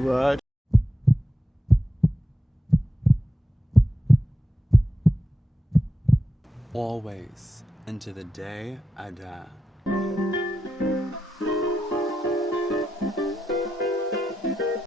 What? Always into the day I die.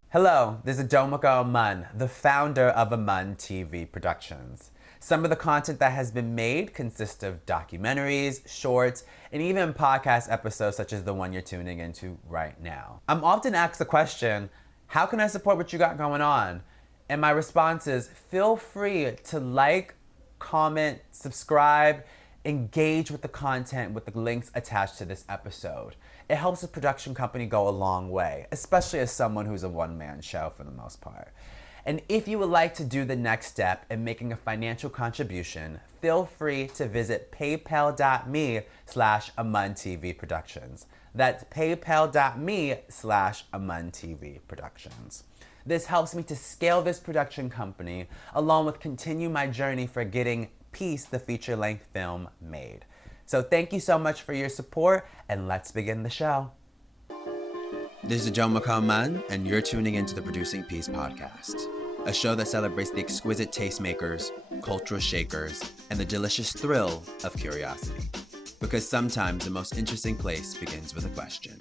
Hello, this is Domiko Aman, the founder of Aman TV Productions. Some of the content that has been made consists of documentaries, shorts, and even podcast episodes such as the one you're tuning into right now. I'm often asked the question, how can I support what you got going on? And my response is, feel free to like, comment, subscribe, engage with the content with the links attached to this episode. It helps the production company go a long way, especially as someone who's a one-man show for the most part. And if you would like to do the next step in making a financial contribution, feel free to visit paypal.me/AmunTVProductions. That's paypal.me/AmunTVProductions. This helps me to scale this production company, along with continue my journey for getting Peace, the feature-length film, made. So thank you so much for your support, and let's begin the show. This is Domiko Aman, and you're tuning into the Producing Peace podcast, a show that celebrates the exquisite tastemakers, cultural shakers, and the delicious thrill of curiosity. Because sometimes the most interesting place begins with a question.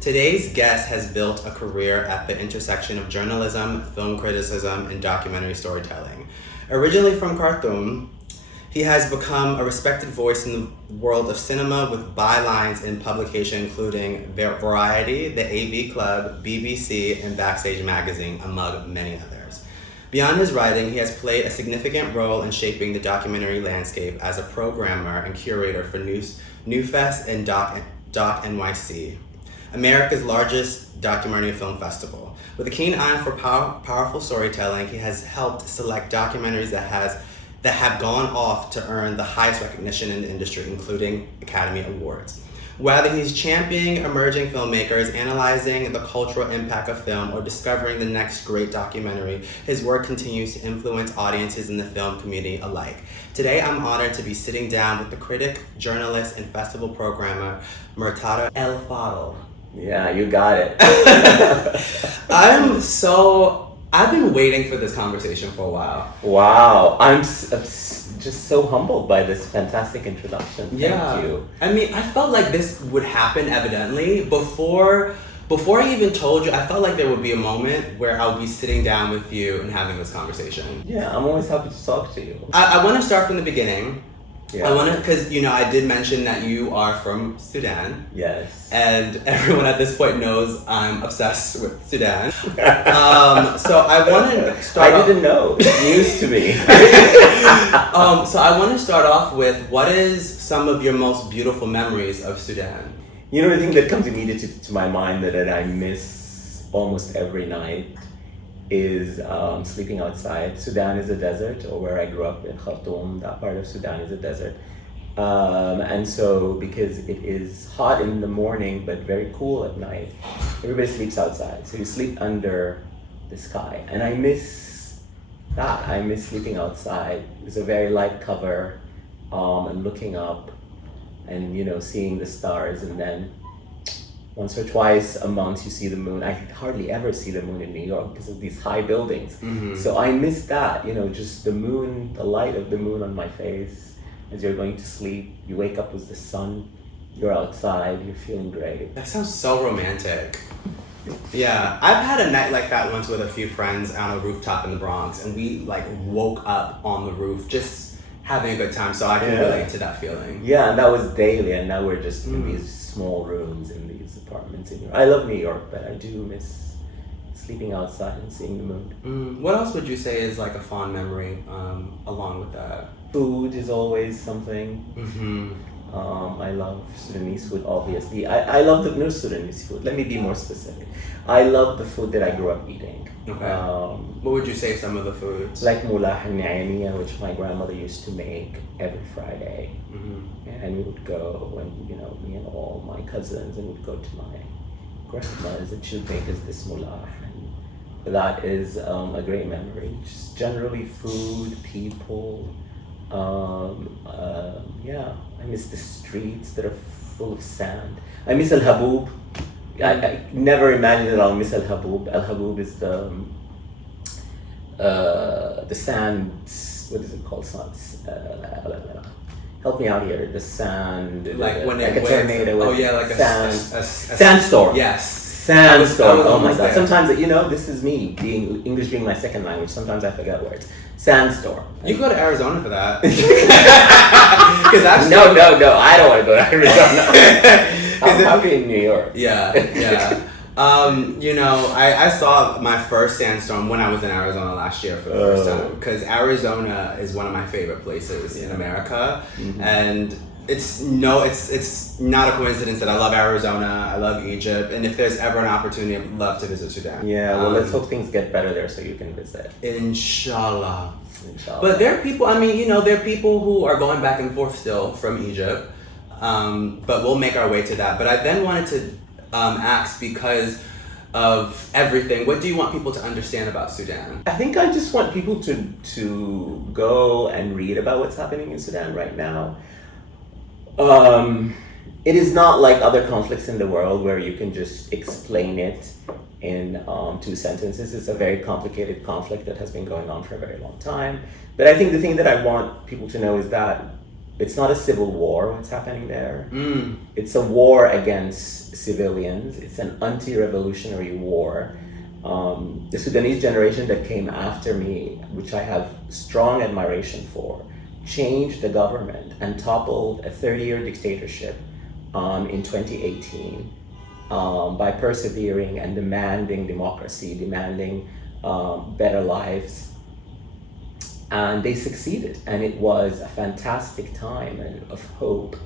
Today's guest has built a career at the intersection of journalism, film criticism, and documentary storytelling. Originally from Khartoum, he has become a respected voice in the world of cinema with bylines in publication including Variety, the AV Club, BBC, and Backstage Magazine, among many others. Beyond his writing, he has played a significant role in shaping the documentary landscape as a programmer and curator for Newfest and Doc NYC, America's largest documentary film festival. With a keen eye for powerful storytelling, he has helped select documentaries that have gone off to earn the highest recognition in the industry, including Academy Awards. Whether he's championing emerging filmmakers, analyzing the cultural impact of film, or discovering the next great documentary, his work continues to influence audiences in the film community alike. Today, I'm honored to be sitting down with the critic, journalist, and festival programmer, Murtada Elfadl. Yeah, you got it. I've been waiting for this conversation for a while. Wow, I'm just so humbled by this fantastic introduction. Thank you. I mean, I felt like this would happen evidently. Before I even told you, I felt like there would be a moment where I would be sitting down with you and having this conversation. Yeah, I'm always happy to talk to you. I want to start from the beginning. Yeah. Because I did mention that you are from Sudan. Yes. And everyone at this point knows I'm obsessed with Sudan. So I want to start. I didn't know. News to me. So I want to start off with, what is some of your most beautiful memories of Sudan? You know, the thing that comes immediately to my mind that I miss almost every night is sleeping outside. Sudan is a desert, or where I grew up in Khartoum, that part of Sudan is a desert. And so because it is hot in the morning but very cool at night, everybody sleeps outside. So you sleep under the sky. And I miss that. I miss sleeping outside. It's a very light cover, and looking up and, seeing the stars, and then once or twice a month you see the moon. I hardly ever see the moon in New York because of these high buildings. Mm-hmm. So I miss that, just the moon, the light of the moon on my face as you're going to sleep. You wake up with the sun, you're outside, you're feeling great. That sounds so romantic. Yeah, I've had a night like that once with a few friends on a rooftop in the Bronx, and we woke up on the roof just having a good time, so I can relate to that feeling. Yeah, and that was daily, and now we're just in these small rooms in these apartments in New York. I love New York, but I do miss sleeping outside and seeing the moon. What else would you say is a fond memory along with that? Food is always something. Mm-hmm. I love Sudanese food, obviously. I love the new Sudanese food. Let me be more specific. I love the food that I grew up eating. Okay. What would you say some of the foods? Like mullah al-ni'amiyya, which my grandmother used to make every Friday. Mm-hmm. And we would go, and me and all my cousins, and we'd go to my grandma's, and she would make us this mullah. And that is a great memory. Just generally food, people. I miss the streets that are full of sand. I miss al-haboob. I never imagined that I'll miss El Haboob. El Haboob is the sand. What is it called? Help me out here. The sand. Like when like it a tornado. Oh yeah, like sand. a sandstorm. Yes. Sandstorm. Oh my God. There. Sometimes this is me being English being my second language. Sometimes I forget words. Sandstorm. You go to Arizona for that. No. I don't want to go to Arizona. I'm happy in New York. Yeah. I saw my first sandstorm when I was in Arizona last year for the first time, because Arizona is one of my favorite places in America, and it's not a coincidence that I love Arizona, I love Egypt, and if there's ever an opportunity, I'd love to visit Sudan. Yeah, well, let's hope things get better there so you can visit. Inshallah. But there are people, there are people who are going back and forth still from Egypt, but we'll make our way to that. But I then wanted to ask, because of everything, what do you want people to understand about Sudan? I think I just want people to go and read about what's happening in Sudan right now. It is not like other conflicts in the world where you can just explain it in 2 sentences. It's a very complicated conflict that has been going on for a very long time. But I think the thing that I want people to know is that it's not a civil war what's happening there. It's a war against civilians. It's an anti-revolutionary war. The Sudanese generation that came after me, which I have strong admiration for, changed the government and toppled a 30-year dictatorship in 2018 by persevering and demanding democracy, demanding better lives. And they succeeded, and it was a fantastic time of hope.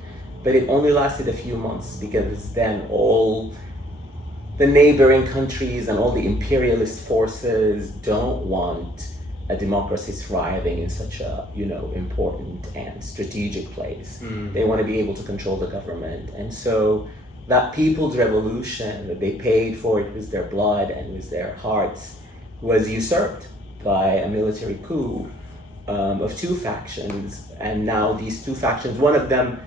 But it only lasted a few months, because then all the neighboring countries and all the imperialist forces don't want a democracy thriving in such a important and strategic place. They want to be able to control the government, and so that people's revolution that they paid for it with their blood and with their hearts was usurped by a military coup of 2 factions. And now these 2 factions, one of them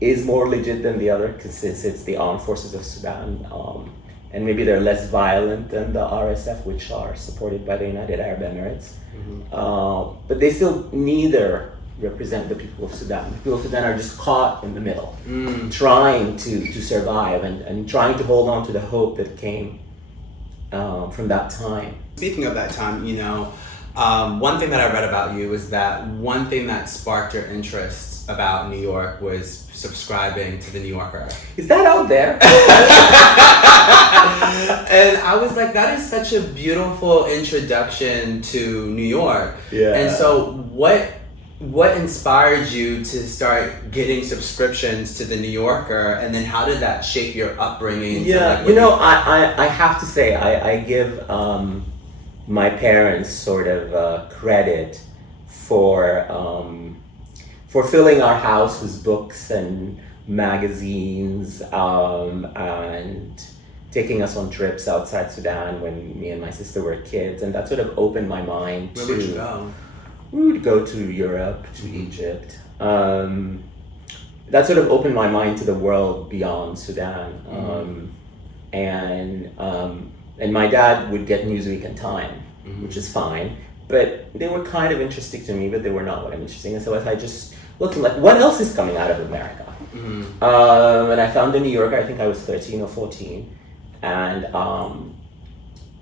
is more legit than the other, because it's the armed forces of Sudan, and maybe they're less violent than the RSF, which are supported by the United Arab Emirates. But they still neither represent the people of Sudan. The people of Sudan are just caught in the middle, trying to survive and trying to hold on to the hope that came from that time. Speaking of that time, one thing that I read about you is that one thing that sparked your interest about New York was subscribing to the New Yorker. Is that out there? And I was like, that is such a beautiful introduction to New York. Yeah. And so what inspired you to start getting subscriptions to the New Yorker, and then how did that shape your upbringing? Yeah, I have to say, I give my parents sort of credit for filling our house with books and magazines, and taking us on trips outside Sudan when me and my sister were kids, and that sort of opened my mind. Where would you go? We would go to Europe, to Egypt. That sort of opened my mind to the world beyond Sudan. And my dad would get Newsweek and Time, which is fine, but they were kind of interesting to me, but they were not what I'm interested in. And so I just looked like, what else is coming out of America? And I found the New Yorker. I think I was 13 or 14, and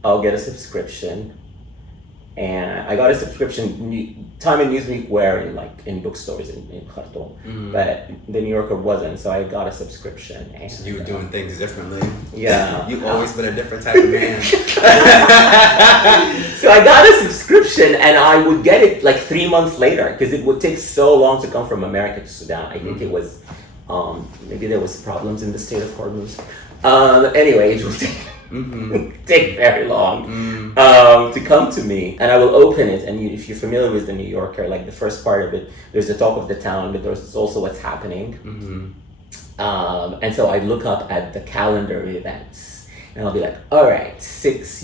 I'll get a subscription. And I got a subscription. Time and Newsweek were in bookstores in Khartoum, but the New Yorker wasn't. So I got a subscription. And so you were doing things differently. Yeah, you've always been a different type of man. So I got a subscription, and I would get it like 3 months later, because it would take so long to come from America to Sudan. I think it was maybe there was problems in the state of Hormuz. Anyway, it would take very long to come to me, and I will open it, and if you're familiar with the New Yorker, like the first part of it, there's the talk of the town, but there's also what's happening. And so I look up at the calendar of events, and I'll be like, all right, 6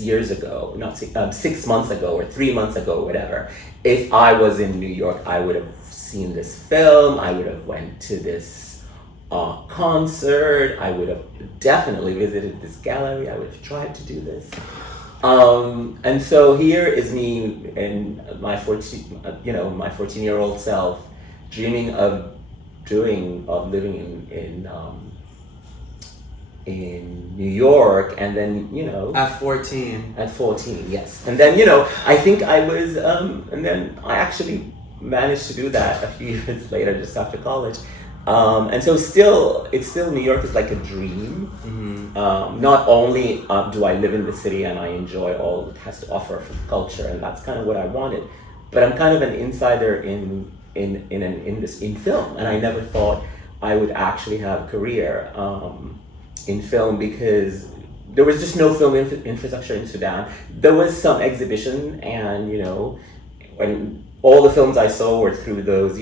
months ago or 3 months ago, whatever, if I was in New York, I would have seen this film, I would have went to this concert. I would have definitely visited this gallery. I would have tried to do this. And so here is me and my 14-year-old self dreaming of living in New York, and then at 14. At 14, yes, and then I think I was, and then I actually managed to do that a few years later, just after college. And so it's still New York is like a dream. Mm-hmm. Not only do I live in the city and I enjoy all it has to offer for culture, and that's kind of what I wanted, but I'm kind of an insider in film, and I never thought I would actually have a career in film, because there was just no film infrastructure in Sudan. There was some exhibition, and when all the films I saw were through those,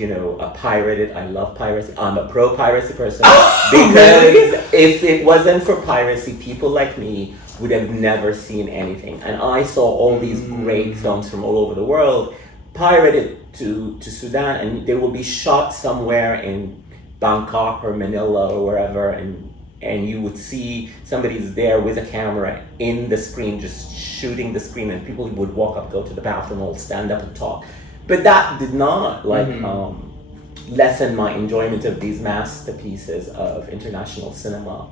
pirated. I love piracy. I'm a pro-piracy person. Because if it wasn't for piracy, people like me would have never seen anything. And I saw all these great films from all over the world pirated to Sudan, and they will be shot somewhere in Bangkok or Manila or wherever, and you would see somebody's there with a camera in the screen, just shooting the screen, and people would walk up, go to the bathroom, or stand up and talk. But that did not lessen my enjoyment of these masterpieces of international cinema,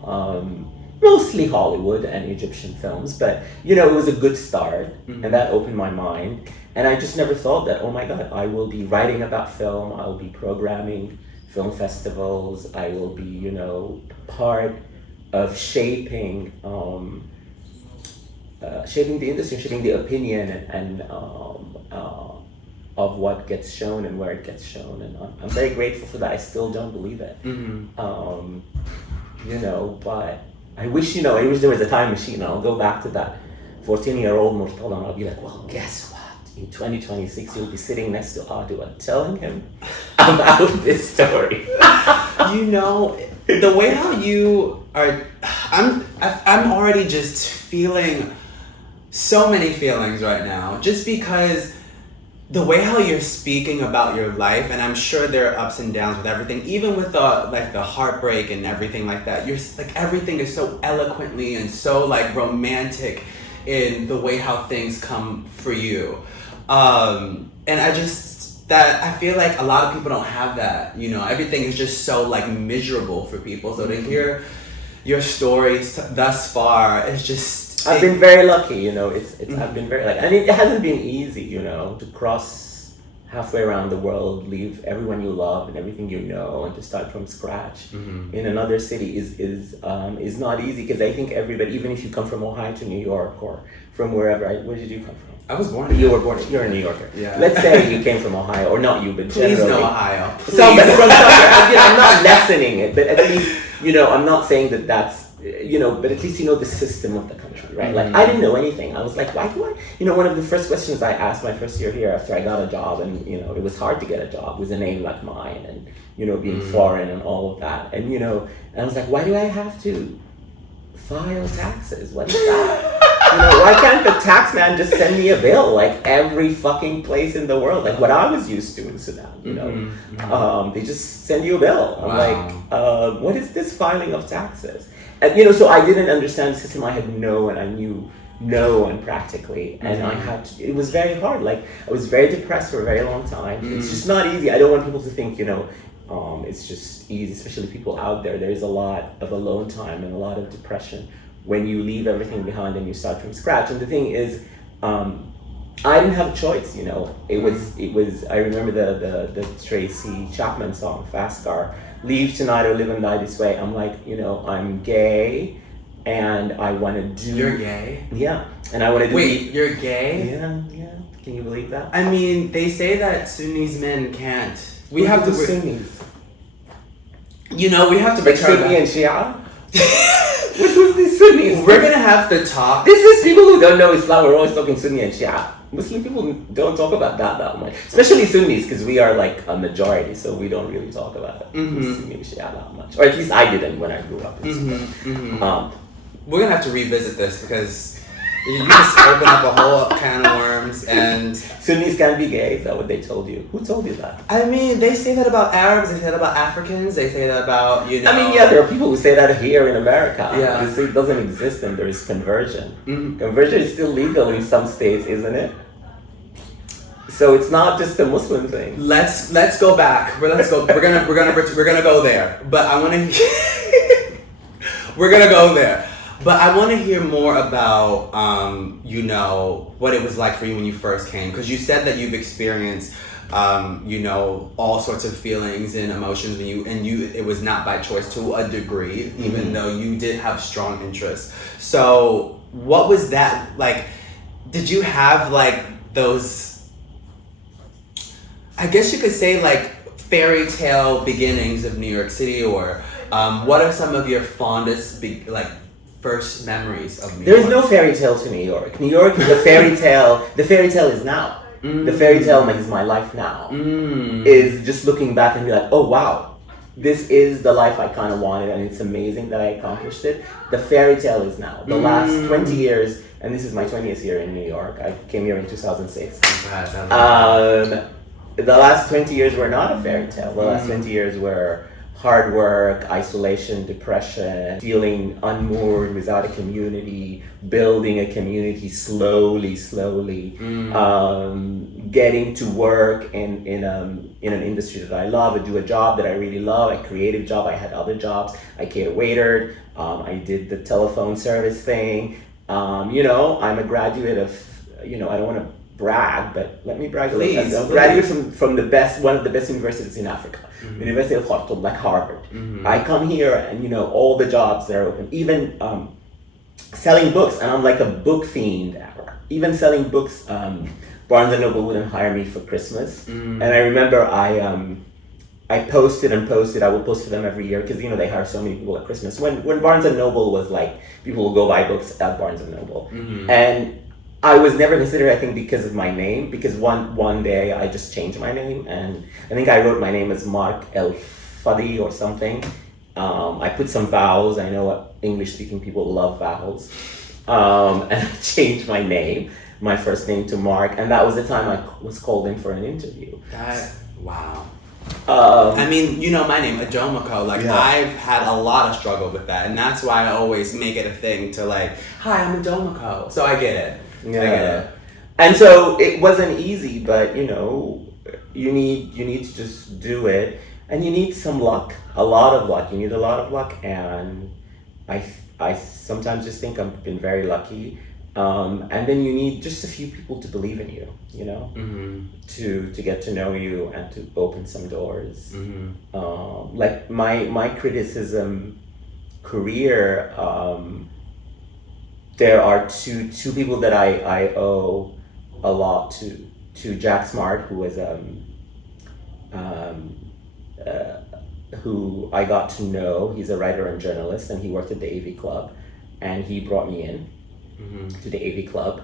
mostly Hollywood and Egyptian films. But it was a good start, and that opened my mind. And I just never thought that, oh my God, I will be writing about film, I will be programming film festivals, I will be, part of shaping the industry, shaping the opinion and of what gets shown and where it gets shown, and I'm very grateful for that. I still don't believe it, but I wish there was a time machine. I'll go back to that 14-year-old Murtada, and I'll be like, well, guess what? In 2026, you'll be sitting next to Adu and telling him about this story. The way how you are, I'm already just feeling so many feelings right now, just because the way how you're speaking about your life, and I'm sure there are ups and downs with everything, even with the heartbreak and everything like that. You're like, everything is so eloquently and so like romantic in the way how things come for you. And I feel like a lot of people don't have that. Everything is just so like miserable for people. So to hear your stories thus far, it's just. I've been very lucky, I've been very lucky. And it hasn't been easy, to cross halfway around the world, leave everyone you love and everything and to start from scratch in another city is not easy, because I think everybody, even if you come from Ohio to New York or from wherever, where did you come from? I was born. You're a New Yorker. Yeah. Let's say you came from Ohio, or not you, but generally. Please no Ohio. Please. Somebody from somewhere. I'm not lessening it, but at least, I'm not saying that that's, but at least the system of the country, right? Like, I didn't know anything. I was like, why do I? One of the first questions I asked my first year here after I got a job, and, it was hard to get a job with a name like mine, and, being foreign and all of that. And, and I was like, why do I have to file taxes? What is that? Why can't the tax man just send me a bill like every fucking place in the world, like what I was used to in Sudan? They just send you a bill. I'm like, what is this filing of taxes? And so I didn't understand the system. I had and I knew no one practically, and it was very hard. Like, I was very depressed for a very long time. It's just not easy. I don't want people to think it's just easy, especially people out there. There's a lot of alone time and a lot of depression when you leave everything behind and you start from scratch. And the thing is, I didn't have a choice. It was. I remember the Tracy Chapman song, Fast Car. Leave tonight or live and die this way. I'm like, I'm gay, and I want to do. You're gay? Yeah, and I want to do. Wait, you're gay? Yeah. Can you believe that? I mean, they say that Sunnis men can't. We have to. Sunnis. We have to. Like Sunni and Shia. What was these Sunnis? We're gonna have to talk. This is people who don't know Islam. We're always talking Sunni and Shia. Muslim people don't talk about that much, especially Sunnis, because we are like a majority, so we don't really talk about Sunni and Shia that much, or at least I didn't when I grew up in Sudan. We're gonna have to revisit this, because You just open up a whole can of worms, and Sunnis can't be gay. Is that what they told you? Who told you that? I mean, they say that about Arabs. They say that about Africans. They say that about I mean, yeah, there are people who say that here in America. Yeah. They say it doesn't exist, and there is conversion. Mm-hmm. Conversion is still legal in some states, isn't it? So it's not just a Muslim thing. Let's go back. Let's go. We're gonna go there. But I want to. We're gonna go there. But I want to hear more about, what it was like for you when you first came. Because you said that you've experienced, all sorts of feelings and emotions it was not by choice to a degree, even though you did have strong interest. So what was that like? Did you have like those, I guess you could say like fairy tale beginnings of New York City, or what are some of your fondest first memories of New York? There's no fairy tale to New York. New York is a fairy tale. The fairy tale is now. The fairy tale is my life now. Is just looking back and be like, oh wow, this is the life I kind of wanted, and it's amazing that I accomplished it. The fairy tale is now. The last 20 years, and this is my 20th year in New York. I came here in 2006. The last 20 years were not a fairy tale. The last 20 years were hard work, isolation, depression, feeling unmoored without a community, building a community slowly, getting to work in an industry that I love, I do a job that I really love, a creative job. I had other jobs. I catered, I did the telephone service thing. I'm a graduate of, I don't want to brag, but let me brag a little bit. I'm a graduate from one of the best universities in Africa. University of Khartoum, like Harvard. I come here and all the jobs that are open, even selling books, and I'm like a book fiend. Even selling books, Barnes and Noble wouldn't hire me for Christmas. And I remember I posted. I would post for them every year because they hire so many people at Christmas. When Barnes and Noble was like, people will go buy books at Barnes and Noble, and I was never considered, I think, because of my name, because one day I just changed my name, and I think I wrote my name as Murtada Elfadl or something. I put some vowels. I know English-speaking people love vowels. And I changed my name, my first name, to Mark, and that was the time I was called in for an interview. Wow. I mean, my name, Adomako, I've had a lot of struggle with that, and that's why I always make it a thing to hi, I'm Adomako. So I get it. Yeah. I get it. And so it wasn't easy, but you need to just do it, and you need some luck, a lot of luck. You need a lot of luck, and I sometimes just think I've been very lucky. And then you need just a few people to believe in you, to get to know you and to open some doors. Like my criticism career, there are two people that I owe a lot to Jack Smart, who was who I got to know. He's a writer and journalist, and he worked at the AV Club, and he brought me in to the AV Club.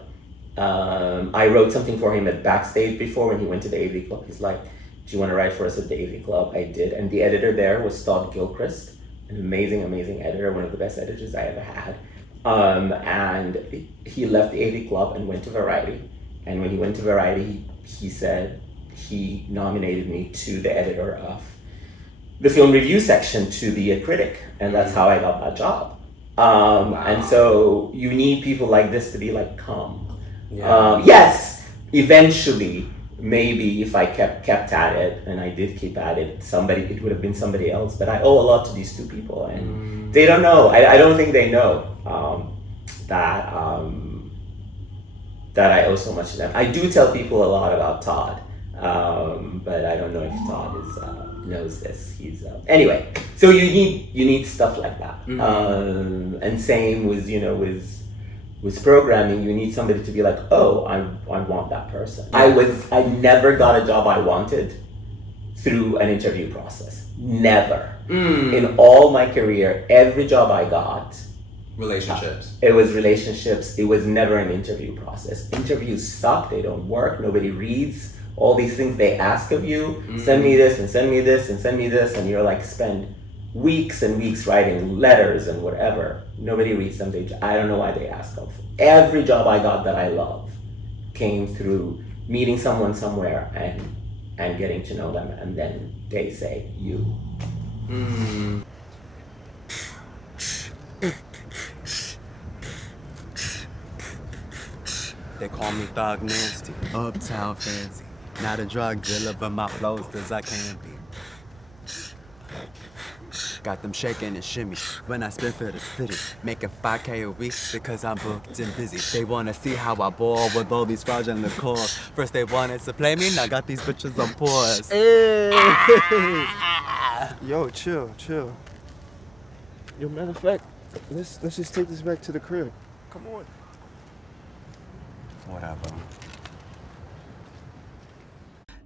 I wrote something for him at Backstage before when he went to the AV Club. He's like, do you want to write for us at the AV Club? I did, and the editor there was Todd Gilchrist, an amazing editor, one of the best editors I ever had. And he left the AV Club and went to Variety. And when he went to Variety, he said he nominated me to the editor of the film review section to be a critic. And that's how I got that job. Wow. And so you need people like this to be like, come. Yeah. Yes, eventually, maybe if I kept at it, and I did keep at it, it would have been somebody else. But I owe a lot to these two people, and they don't know. I don't think they know that I owe so much to them. I do tell people a lot about Todd, but I don't know if Todd knows this. He's anyway. So you need stuff like that, and same with with programming. You need somebody to be like, oh, I want that person. I never got a job I wanted through an interview process. Never. In all my career, every job I got. Relationships. It was relationships. It was never an interview process. Interviews suck. They don't work. Nobody reads all these things they ask of you. Send me this and send me this and send me this, and you're like, spend weeks and weeks writing letters and whatever. Nobody reads them. I don't know why they ask them. Every job I got that I love came through meeting someone somewhere and getting to know them, and then they say you. They call me Thug Nasty, uptown fancy. Not a drug dealer, but my flow's as I can be. Got them shaking and shimmy when I spit for the city. Making 5K a week because I'm booked and busy. They wanna see how I ball with all these fraudulent calls. First they wanted to play me, now got these bitches on pause. Yo, chill. Yo, matter of fact, let's just take this back to the crib. Come on. Whatever.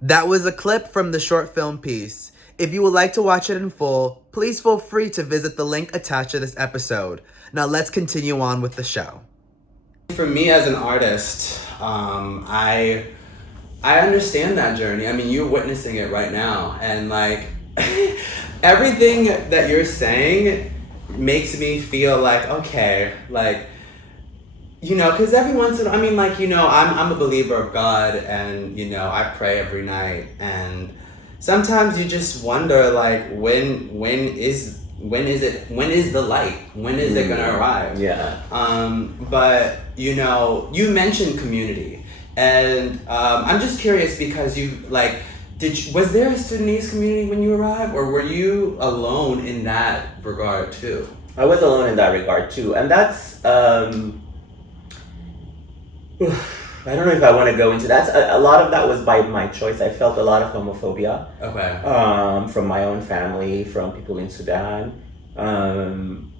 That was a clip from the short film piece. If you would like to watch it in full, please feel free to visit the link attached to this episode. Now let's continue on with the show. For me as an artist, I understand that journey. I mean, you're witnessing it right now, and like everything that you're saying makes me feel like, okay, like, you know, because every once in a while, I mean, like, you know, I'm a believer of God, and, you know, I pray every night, and sometimes you just wonder, like, when is the light? When is it gonna arrive? Yeah. But, you know, you mentioned community, and I'm just curious because you, like, was there a Sudanese community when you arrived, or were you alone in that regard too? I was alone in that regard too, and that's I don't know if I want to go into that. A lot of that was by my choice. I felt a lot of homophobia. Okay. From my own family, from people in Sudan, and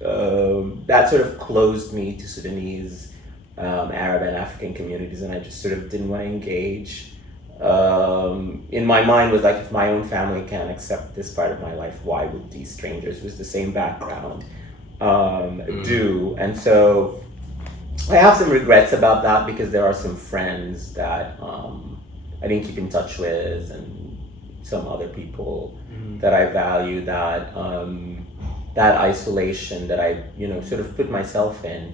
that sort of closed me to Sudanese, Arab and African communities, and I just sort of didn't want to engage. In my mind was like, if my own family can't accept this part of my life, why would these strangers with the same background do? And so I have some regrets about that, because there are some friends that I didn't keep in touch with, and some other people that I value, that that isolation that I, you know, sort of put myself in.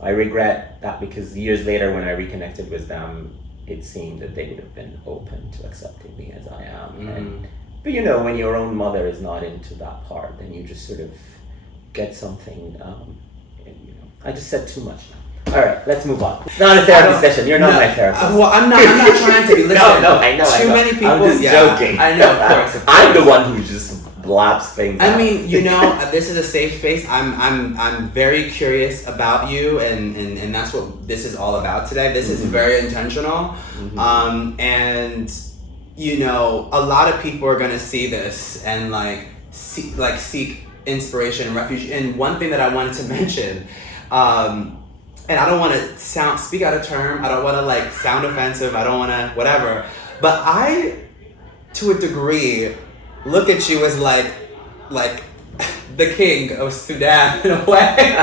I regret that, because years later when I reconnected with them, it seemed that they would have been open to accepting me as I am. But you know, when your own mother is not into that part, then you just sort of get something, and, you know, I just said too much now. All right, let's move on. It's not a therapy session. You're not my therapist. Well, I'm not trying to be. Listen, no, I know. Too many people. I'm just joking. I know, of course. I'm the one who just blaps things out. I mean, you know, this is a safe space. I'm very curious about you, and that's what this is all about today. This is very intentional, and you know, a lot of people are gonna see this and seek inspiration and refuge. And one thing that I wanted to mention. And I don't want to speak out of term. I don't want to like sound offensive. I don't want to whatever. But I, to a degree, look at you as like the king of Sudan in a way.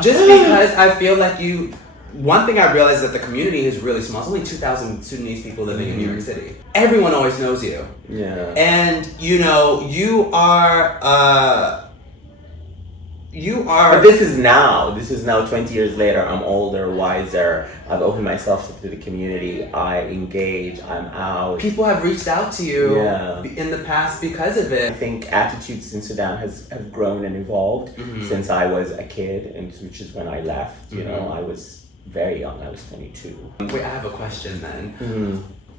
Just because I feel like you. One thing I realized is that the community is really small. It's only 2,000 Sudanese people living in New York City. Everyone always knows you. Yeah. And you know, you are. But this is now 20 years later. I'm older, wiser. I've opened myself to the community. I engage. I'm out. People have reached out to you Yeah. in the past because of it. I think attitudes in Sudan have grown and evolved since I was a kid, and which is when I left. You know, I was very young. I was 22. Wait, I have a question then.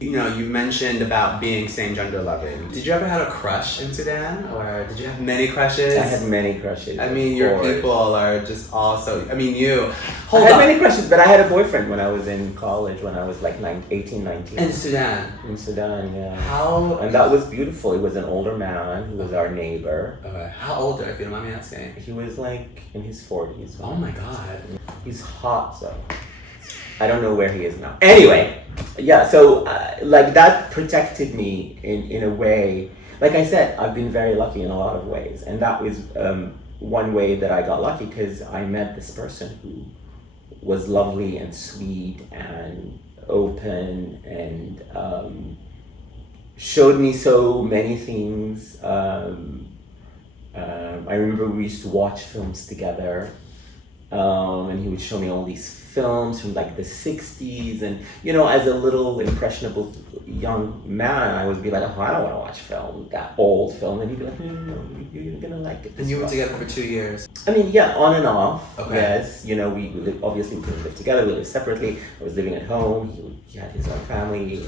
You know, you mentioned about being same-gender loving. Did you ever have a crush in Sudan? Or did you have many crushes? I had many crushes. I mean, your people are just also... I mean, you... I had many crushes, but I had a boyfriend when I was in college, when I was like 18, 19. In Sudan? In Sudan, yeah. How... And that was beautiful. He was an older man who was our neighbor. Okay. How old, if you don't mind me asking? He was like in his 40s. Oh my God. He's hot, so... I don't know where he is now. Anyway, yeah, so like that protected me in a way. Like I said, I've been very lucky in a lot of ways. And that was one way that I got lucky, because I met this person who was lovely and sweet and open, and showed me so many things. I remember we used to watch films together, and he would show me all these films from like the 60s, and you know, as a little impressionable young man, I would be like, oh, I don't want to watch film, that old film, and he'd be like, no, you're gonna like it. And you were together for 2 years? I mean, yeah, on and off. Okay. Yes, you know, we lived, obviously we didn't live together, we lived separately. I was living at home, he had his own family,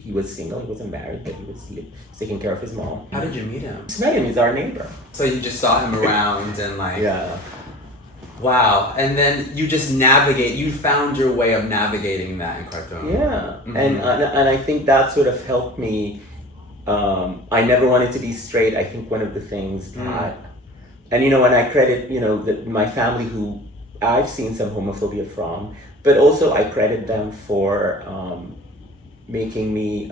he was single, he wasn't married, but he was taking care of his mom. How did you meet him? Just met him, he's our neighbor. So you just saw him around and like... Yeah. Wow, and then you just you found your way of navigating that in Khartoum. Yeah, Mm-hmm. and I think that sort of helped me. I never wanted to be straight. I think one of the things that, and you know, and I credit, you know, my family who I've seen some homophobia from, but also I credit them for making me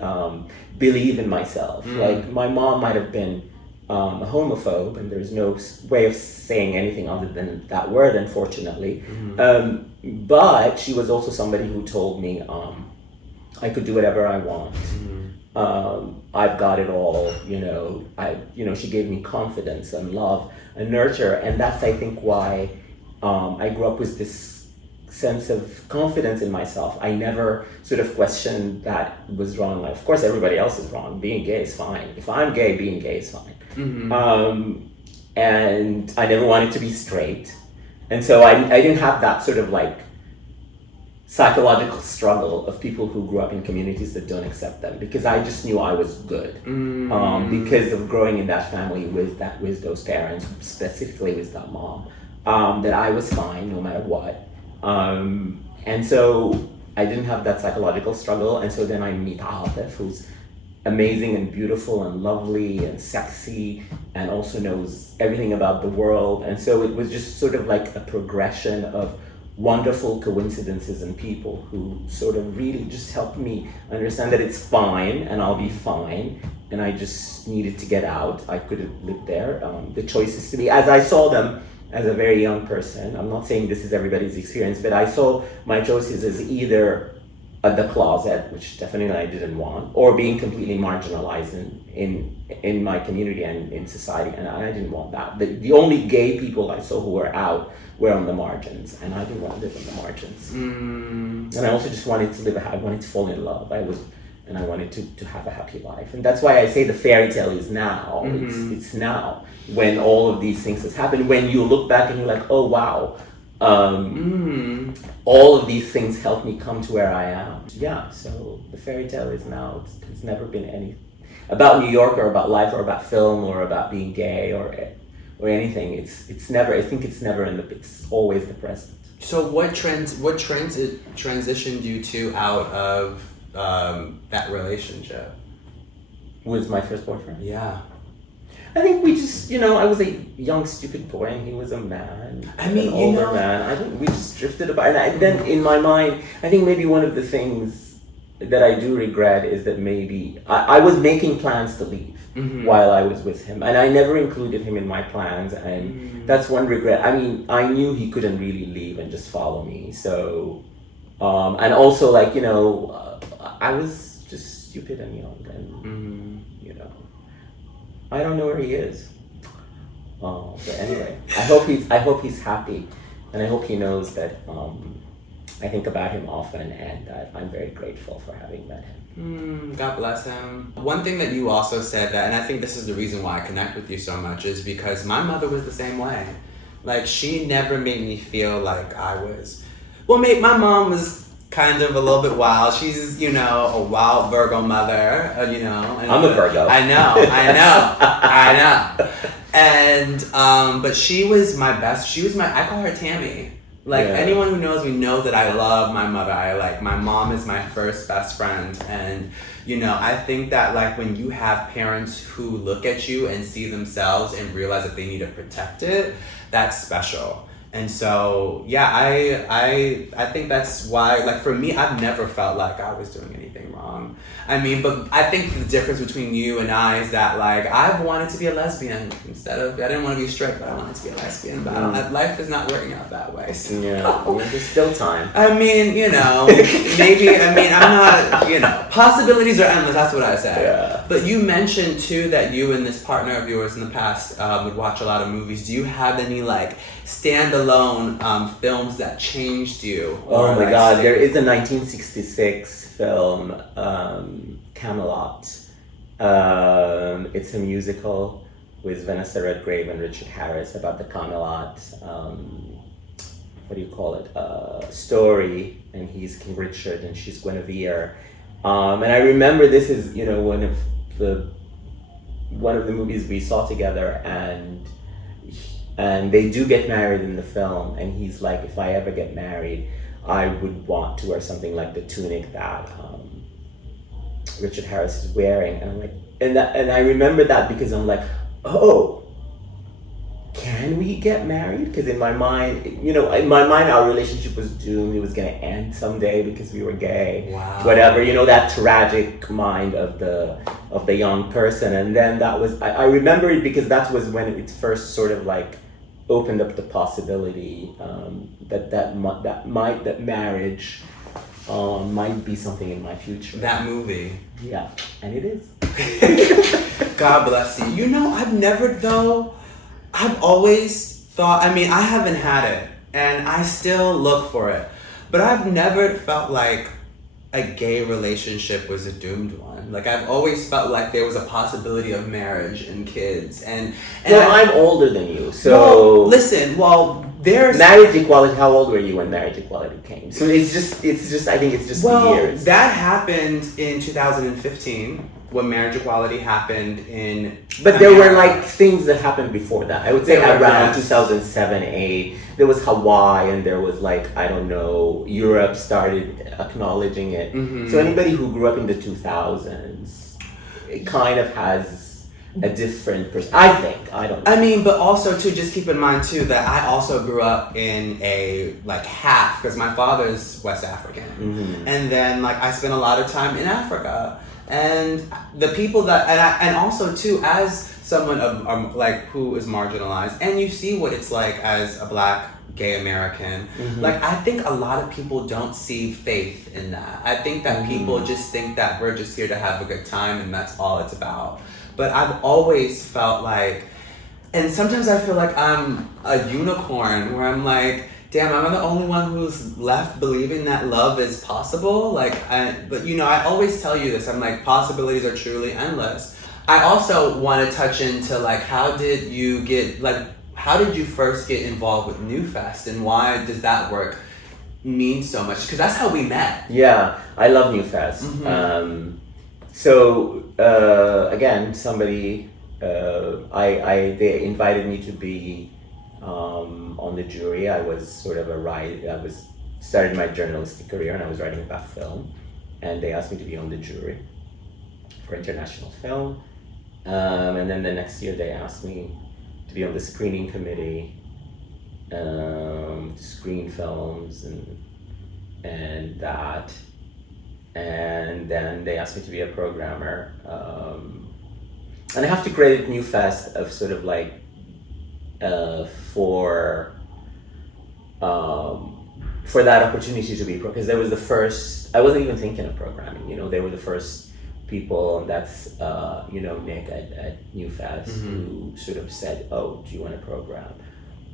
believe in myself. Like my mom might have been a homophobe, and there's no way of saying anything other than that word, unfortunately. But she was also somebody who told me I could do whatever I want. I've got it all, you know. She gave me confidence and love and nurture, and that's, I think, why I grew up with this sense of confidence in myself. I never sort of questioned that was wrong. Like, of course, everybody else is wrong. Being gay is fine. If I'm gay, being gay is fine. And I never wanted to be straight. And so I didn't have that sort of like psychological struggle of people who grew up in communities that don't accept them, because I just knew I was good. Because of growing in that family with those parents, specifically with that mom, that I was fine no matter what. And so I didn't have that psychological struggle. And so then I meet Atif, who's amazing and beautiful and lovely and sexy, and also knows everything about the world. And so it was just sort of like a progression of wonderful coincidences and people who sort of really just helped me understand that it's fine and I'll be fine, and I just needed to get out. I couldn't live there. The choices to be, as I saw them as a very young person, I'm not saying this is everybody's experience, but I saw my choices as either the closet, which definitely I didn't want, or being completely marginalized in my community and in society, and I didn't want that. The only gay people I saw who were out were on the margins, and I didn't want to live on the margins. And I also just wanted to live, I wanted to fall in love. And I wanted to have a happy life. And that's why I say the fairy tale is now. It's now, when all of these things has happened, when you look back and you're like, oh wow, all of these things helped me come to where I am. Yeah, so the fairy tale is now. It's never been any about New York or about life or about film or about being gay or anything. It's never. I think it's never it's always the present. So what transitioned you to out of that relationship? With my first boyfriend? Yeah. I think we just, I was a young, stupid boy, and he was a man. An older man. I think we just drifted apart. And then in my mind, I think maybe one of the things that I do regret is that maybe I was making plans to leave while I was with him, and I never included him in my plans, and that's one regret. I mean, I knew he couldn't really leave and just follow me, so, and also, like, I was just stupid and young, and, I don't know where he is. But anyway, I hope he's happy, and I hope he knows that I think about him often, and that I'm very grateful for having met him. God bless him. One thing that you also said that, and I think this is the reason why I connect with you so much, is because my mother was the same way. Like, she never made me feel like I was... Well, my mom was kind of a little bit wild. She's, a wild Virgo mother, And I'm a Virgo. I know. And, but she was my best. I call her Tammy. Like, anyone who knows me knows that I love my mother. My mom is my first best friend. And, I think that, like, when you have parents who look at you and see themselves and realize that they need to protect it, that's special. And so, yeah, I think that's why, like, for me, I've never felt like I was doing anything wrong. I mean, but I think the difference between you and I is that, like, I've wanted to be a lesbian I didn't want to be straight, but I wanted to be a lesbian. But life is not working out that way. So. Yeah, there's still time. I mean, maybe, I'm not, possibilities are endless, that's what I say. Yeah. But you mentioned too that you and this partner of yours in the past would watch a lot of movies. Do you have any like standalone films that changed you? Oh my God, there is a 1966 film, Camelot. It's a musical with Vanessa Redgrave and Richard Harris about the Camelot, what do you call it, story, and he's King Richard and she's Guinevere. And I remember this is, you know, one of the movies we saw together, and they do get married in the film, and he's like, if I ever get married, I would want to wear something like the tunic that Richard Harris is wearing. And I'm like, and I remember that because I'm like, oh, can we get married? Because in my mind, our relationship was doomed. It was going to end someday because we were gay. Wow. Whatever, you know, that tragic mind of the young person. And then that was, I remember it because that was when it first sort of like opened up the possibility that marriage might be something in my future. That movie. Yeah, and it is. God bless you. You know, I've always thought, I mean, I haven't had it, and I still look for it, but I've never felt like a gay relationship was a doomed one. Like, I've always felt like there was a possibility of marriage and kids, and well, I'm older than you, so... Well, listen, there's... Marriage equality, how old were you when marriage equality came? So it's just I think it's just years. That happened in 2015. When marriage equality happened in... But there were like things that happened before that. I would say around 2007, 2008, there was Hawaii, and there was like, I don't know, Europe started acknowledging it. Mm-hmm. So anybody who grew up in the 2000s, it kind of has a different I think, I don't know. I mean, but also too, just keep in mind too, that I also grew up in a like half, because my father's West African. Mm-hmm. And then like I spent a lot of time in Africa. And the people that, and also too, as someone of like who is marginalized, and you see what it's like as a Black gay American, mm-hmm. like I think a lot of people don't see faith in that. I think that mm-hmm. people just think that we're just here to have a good time and that's all it's about. But I've always felt like, and sometimes I feel like I'm a unicorn where I'm like, damn, am I the only one who's left believing that love is possible? But you know, I always tell you this, I'm like, possibilities are truly endless. I also want to touch into like, how did you first get involved with New Fest, and why does that work mean so much? Because that's how we met. Yeah, I love New Fest. Mm-hmm. Again, somebody, they invited me to be on the jury. I was sort of started my journalistic career, and I was writing about film, and they asked me to be on the jury for international film, and then the next year they asked me to be on the screening committee to screen films and that, and then they asked me to be a programmer, and I have to credit New Fest of sort of like for that opportunity to be because there was the first. I wasn't even thinking of programming. You know, they were the first people, and that's Nick at New Fest mm-hmm. who sort of said, "Oh, do you want to program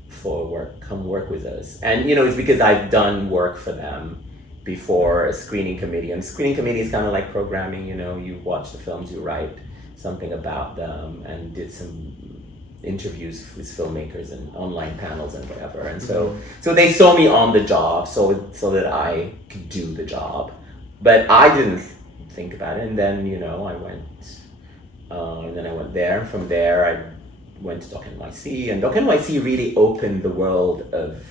for work? Come work with us." And you know, it's because I've done work for them before, a screening committee, and screening committee is kind of like programming. You know, you watch the films, you write something about them, and did some interviews with filmmakers and online panels and whatever, and so they saw me on the job so that I could do the job, but I didn't think about it. And then I went there, and from there I went to Doc NYC, and Doc NYC really opened the world of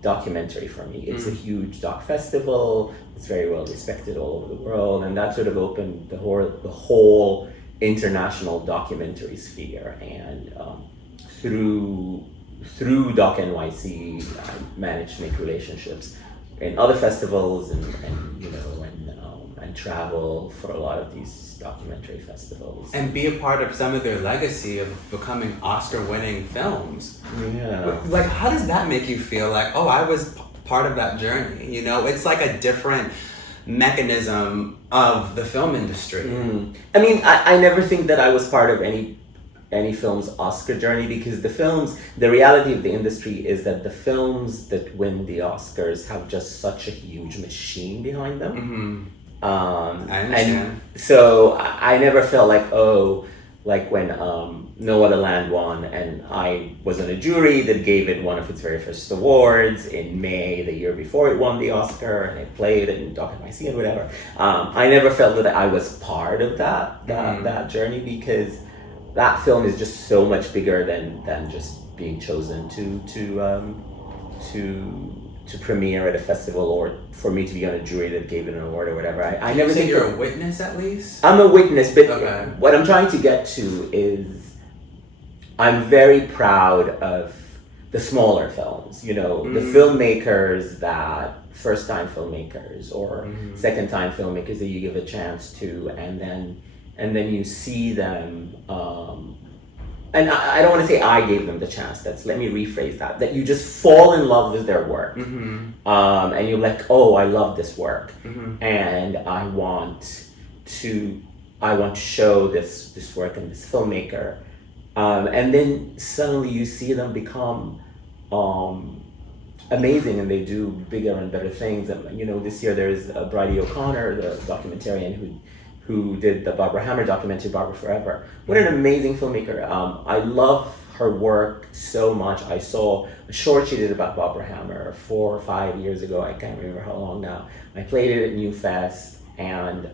documentary for me. It's a huge doc festival. It's very well respected all over the world, and that sort of opened the whole international documentary sphere. And through Doc NYC, I managed to make relationships in other festivals and travel for a lot of these documentary festivals. And be a part of some of their legacy of becoming Oscar-winning films. Yeah. Like, how does that make you feel? Like, oh, I was part of that journey. You know, it's like a different mechanism of the film industry. I mean, I never think that I was part of any film's Oscar journey, because the reality of the industry is that the films that win the Oscars have just such a huge machine behind them. I understand. And so I never felt like, like when No Other Land won, and I was on a jury that gave it one of its very first awards in May, the year before it won the Oscar, and I played it in Doc NYC and whatever. I never felt that I was part of that journey, because that film is just so much bigger than just being chosen to premiere at a festival, or for me to be on a jury that gave it an award or whatever. I never think you're a witness at least? I'm a witness, but okay. What I'm trying to get to is I'm very proud of the smaller films, the filmmakers that first-time filmmakers or second-time filmmakers that you give a chance to, and then you see them, and I don't want to say I gave them the chance. Let me rephrase that you just fall in love with their work, and you're like, oh, I love this work, and I want to show this work and this filmmaker, and then suddenly you see them become amazing, and they do bigger and better things. And this year there's Bridie O'Connor, the documentarian who did the Barbara Hammer documentary, Barbara Forever. What an amazing filmmaker. I love her work so much. I saw a short she did about Barbara Hammer 4 or 5 years ago. I can't remember how long now. I played it at New Fest, and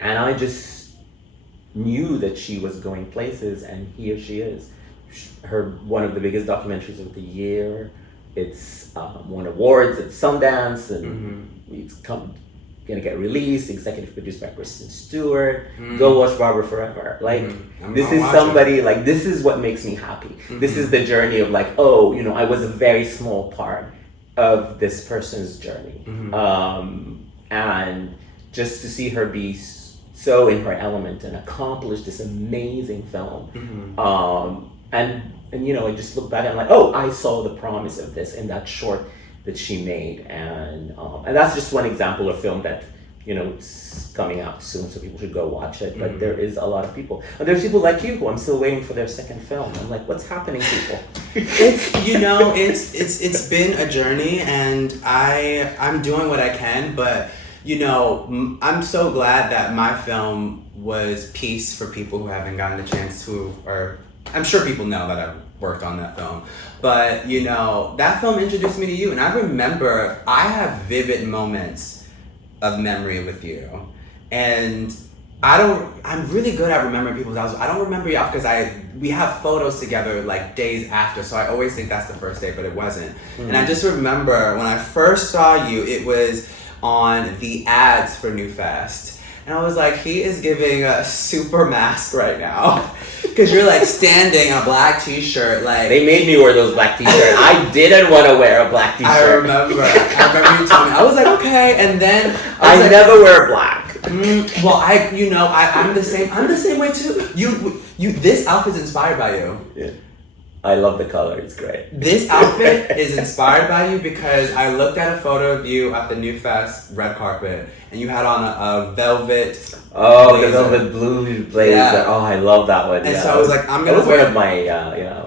I just knew that she was going places, and here she is. One of the biggest documentaries of the year. It's won awards at Sundance, and it's gonna get released, executive produced by Kristen Stewart. Go watch Barbara Forever. This is somebody, this is what makes me happy. This is the journey of I was a very small part of this person's journey. And just to see her be so in her element and accomplish this amazing film. And I just look back and I'm like, oh, I saw the promise of this in that short that she made, and that's just one example of film that it's coming out soon, so people should go watch it. But there is a lot of people, and there's people like you who I'm still waiting for their second film. I'm like, what's happening, people? It's been a journey, and I'm doing what I can, but I'm so glad that my film was peace for people who haven't gotten the chance to, or I'm sure people know that I've worked on that film, but that film introduced me to you, and I remember I have vivid moments of memory with you, and I'm really good at remembering people's houses. I don't remember you because we have photos together days after, so I always think that's the first day, but it wasn't. And I just remember when I first saw you, it was on the ads for New Fest. And I was like, he is giving a super mask right now. Because you're standing in a black t-shirt. They made me wear those black t-shirts. I didn't want to wear a black t-shirt. I remember you telling me. I was like, okay. And then I never wear black. Well, I'm the same. I'm the same way too. You. This outfit's inspired by you. Yeah. I love the color. It's great. This outfit is inspired by you because I looked at a photo of you at the New Fest red carpet, and you had on a velvet. Oh, blazer. The velvet blue blazer. Yeah. Oh, I love that one. And so I was like, I'm gonna. That was one of my,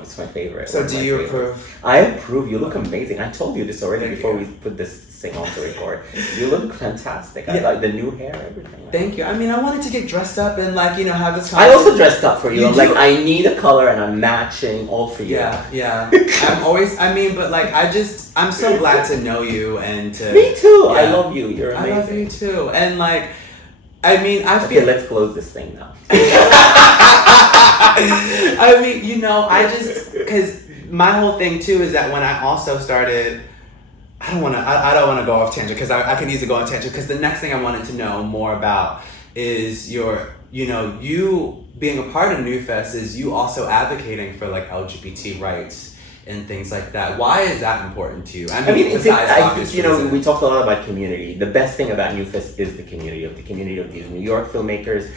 it's my favorite. So do you approve? I approve. You look amazing. I told you this already before we put this thing on to record. You look fantastic. I like the new hair, everything. Thank you. I mean, I wanted to get dressed up and have this. I also dressed up for you. I'm like, I need a color and I'm matching all for you. Yeah. I'm always. I mean, but I'm so glad to know you and to. Me too. Yeah. I love you. You're amazing. I love you too. And I feel. Okay, let's close this thing now. I mean, because my whole thing too is that when I also started. I don't want to go off tangent because I can easily go on tangent because the next thing I wanted to know more about is you being a part of New Fest is you also advocating for LGBT rights and things like that. Why is that important to you? I mean we talked a lot about community. The best thing about New Fest is the community of these New York filmmakers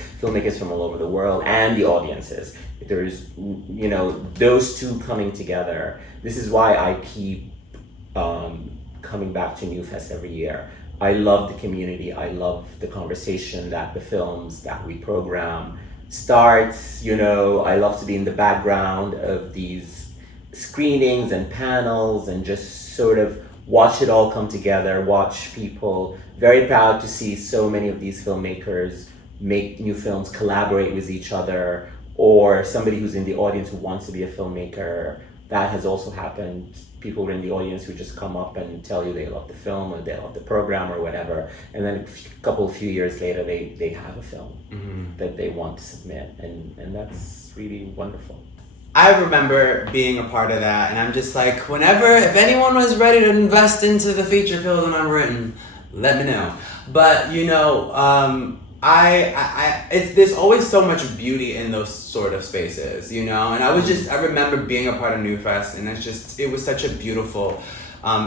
from all over the world, and the audiences. There's those two coming together. This is why I keep coming back to New Fest every year. I love the community. I love the conversation that the films that we program starts. I love to be in the background of these screenings and panels and just sort of watch it all come together, watch people. Very proud to see so many of these filmmakers make new films, collaborate with each other, or somebody who's in the audience who wants to be a filmmaker. That has also happened. People in the audience who just come up and tell you they love the film or they love the program or whatever, and then a few years later they have a film that they want to submit, and that's really wonderful. I remember being a part of that, and I'm just like, if anyone was ready to invest into the feature film that I'm written, let me know. But there's always so much beauty in those sort of spaces, and I remember being a part of New Fest, and it was such a beautiful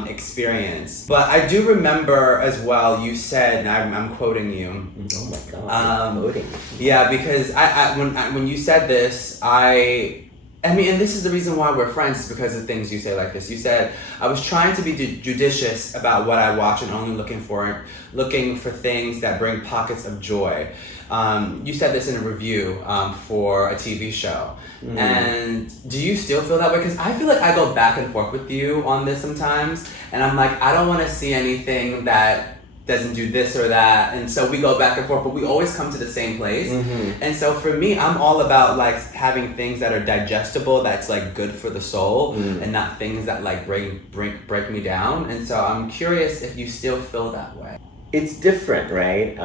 experience. But I do remember as well, you said, and I'm quoting you. Oh my God, quoting. Yeah, because when you said this, and this is the reason why we're friends, is because of things you say like this. You said, I was trying to be judicious about what I watch and only looking for things that bring pockets of joy. You said this in a review for a TV show. And do you still feel that way? Because I feel like I go back and forth with you on this sometimes. And I'm like, I don't want to see anything that doesn't do this or that, and so we go back and forth, but we always come to the same place. And so for me, I'm all about like having things that are digestible, that's like good for the soul, and not things that like break me down. And so I'm curious if you still feel that way. It's different, right?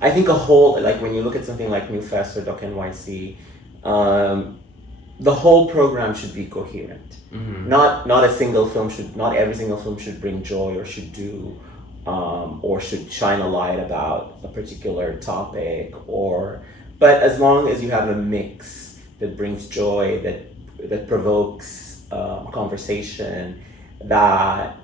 I think like when you look at something like New Fest or Doc NYC, the whole program should be coherent. Not every single film should bring joy or should do or should shine a light about a particular topic, but as long as you have a mix that brings joy, that provokes conversation, that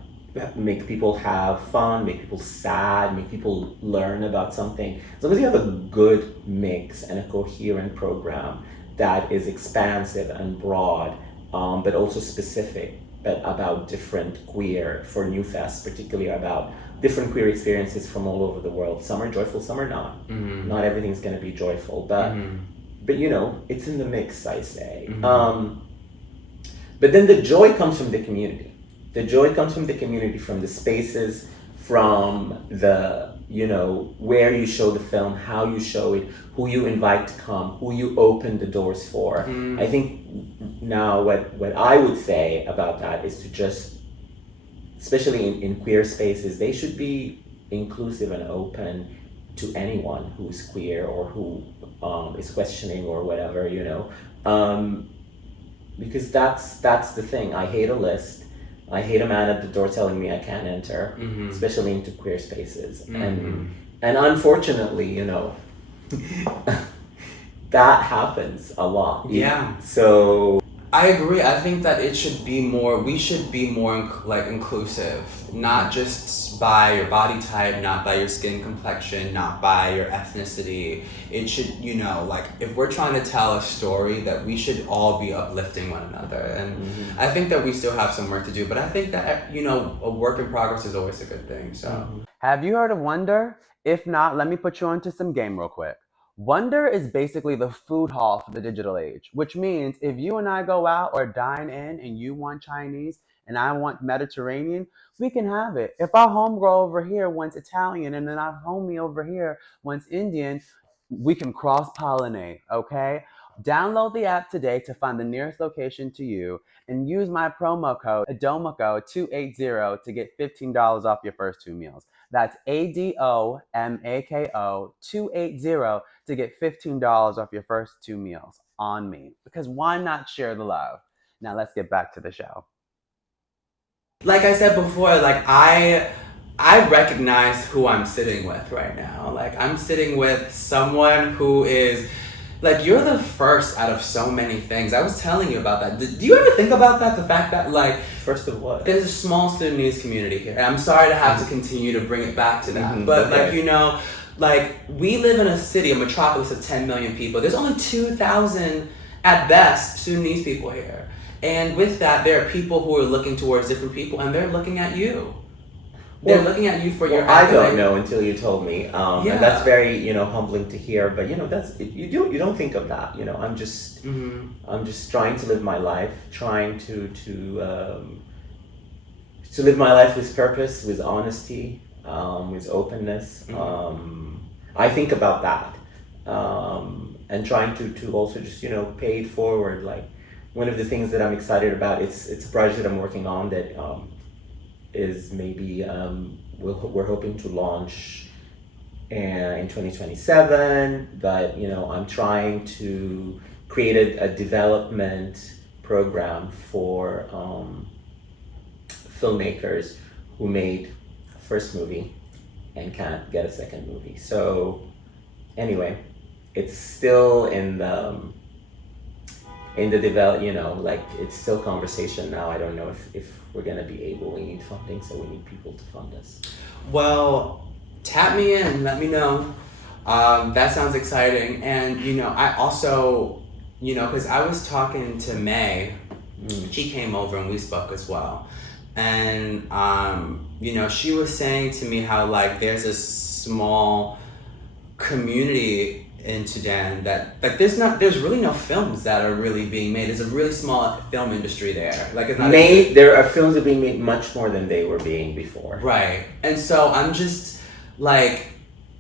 make people have fun, make people sad, make people learn about something. As long as you have a good mix and a coherent program that is expansive and broad, but also specific about different queer, for New Fest particularly, about different queer experiences from all over the world. Some are joyful, some are not. Not everything's going to be joyful, but it's in the mix, I say. But then the joy comes from the community. The joy comes from the community, from the spaces, from the, where you show the film, how you show it, who you invite to come, who you open the doors for. I think now what I would say about that is to just, especially in queer spaces, they should be inclusive and open to anyone who's queer or who is questioning or whatever, because that's the thing. I hate a list. I hate a man at the door telling me I can't enter, especially into queer spaces. And unfortunately, that happens a lot. Yeah. So I agree. I think that we should be more inclusive, not just by your body type, not by your skin complexion, not by your ethnicity. It should, if we're trying to tell a story, that we should all be uplifting one another. And I think that we still have some work to do, but I think that, a work in progress is always a good thing, so. Have you heard of Wonder? If not, let me put you onto some game real quick. Wonder is basically the food hall for the digital age, which means if you and I go out or dine in and you want Chinese and I want Mediterranean, we can have it. If our homegirl over here wants Italian and then our homie over here wants Indian, we can cross-pollinate, okay? Download the app today to find the nearest location to you and use my promo code ADOMAKO280 to get $15 off your first 2 meals. That's ADOMAKO 280 to get $15 off your first 2 meals on me. Because why not share the love? Now let's get back to the show. Like I said before, I recognize who I'm sitting with right now. I'm sitting with someone who is, you're the first out of so many things. I was telling you about that. Do you ever think about that? The fact that, first of what? There's a small Sudanese community here. And I'm sorry to have to continue to bring it back to that. But, we live in a city, a metropolis of 10 million people. There's only 2,000, at best, Sudanese people here. And with that, there are people who are looking towards different people, and they're looking at you. they're looking at you for your I accolade. don't know until you told me, and that's very humbling to hear. But that's you don't think of that. I'm just trying to live my life, trying to live my life with purpose, with honesty, with openness. I think about that, and trying to also just pay it forward. Like one of the things that I'm excited about, it's a project that I'm working on that is maybe we're hoping to launch in 2027. But I'm trying to create a development program for filmmakers who made a first movie and can't get a second movie. So anyway, it's still in the develop, like it's still conversation now. I don't know if we're gonna be able. We need funding, so we need people to fund us. Well, tap me in, let me know. That sounds exciting. And I also, because I was talking to May, she came over and we spoke as well. And she was saying to me how like there's a small community in Sudan that like there's really no films that are really being made. There's a really small film industry there. Like it's not there are films that are being made much more than they were being before. Right. And so I'm just like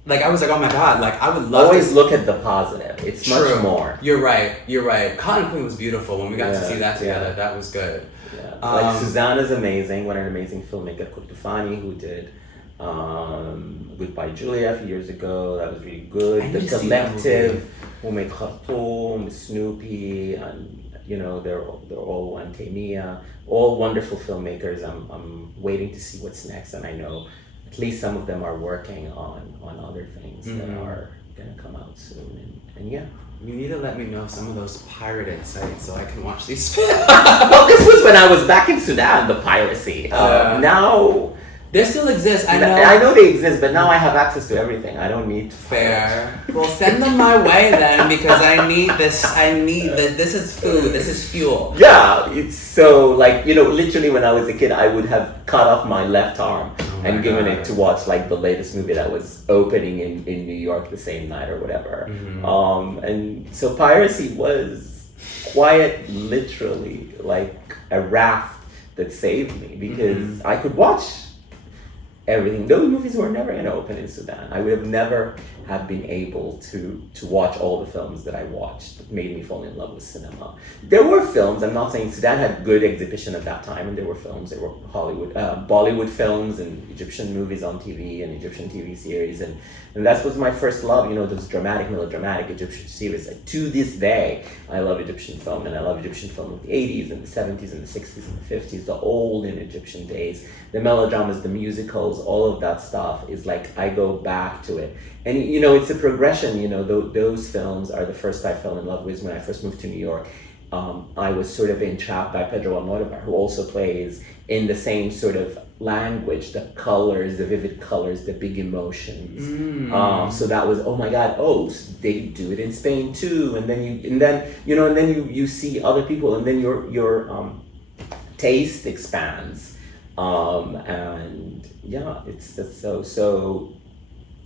I was like, oh my God, like I would love always to look at the positive. It's True. Much more. You're right. Cotton Queen was beautiful when we got to see that together. Yeah. That was good. Yeah. Like Susanna's amazing. What an amazing filmmaker, Kurtufani, who did Goodbye Julia a few years ago. That was really good. The Collective, who made Khartoum, Snoopy, and they're all one. Tamia, all wonderful filmmakers. I'm waiting to see what's next, and I know at least some of them are working on other things that are gonna come out soon. And yeah. You need to let me know some of those pirated sites so I can watch these. Well, this was when I was back in Sudan, the piracy. Now they still exist. I know they exist, but now I have access to everything. I don't need Fair. Well, send them my way then, because I need this. This is food. This is fuel. Yeah, it's so like literally when I was a kid, I would have cut off my left arm and given it to watch like the latest movie that was opening in New York the same night or whatever. And so piracy was quite literally like a raft that saved me because I could watch everything. Those movies were never going to open in Sudan. I would have never have been able to watch all the films that I watched that made me fall in love with cinema. There were films, I'm not saying Sudan had good exhibition at that time, and there were films, there were Hollywood, Bollywood films and Egyptian movies on TV and Egyptian TV series, and that was my first love, those dramatic, melodramatic Egyptian series. Like, to this day, I love Egyptian film, and I love Egyptian film of the 80s and the 70s and the 60s and the 50s, the olden Egyptian days, the melodramas, the musicals, all of that stuff is like, I go back to it. And it's a progression, those films are the first I fell in love with when I first moved to New York. I was sort of entrapped by Pedro Almodovar, who also plays in the same sort of language, the colors, the vivid colors, the big emotions. So that was, oh my God, they do it in Spain too. And then you see other people, and then your taste expands. And yeah, it's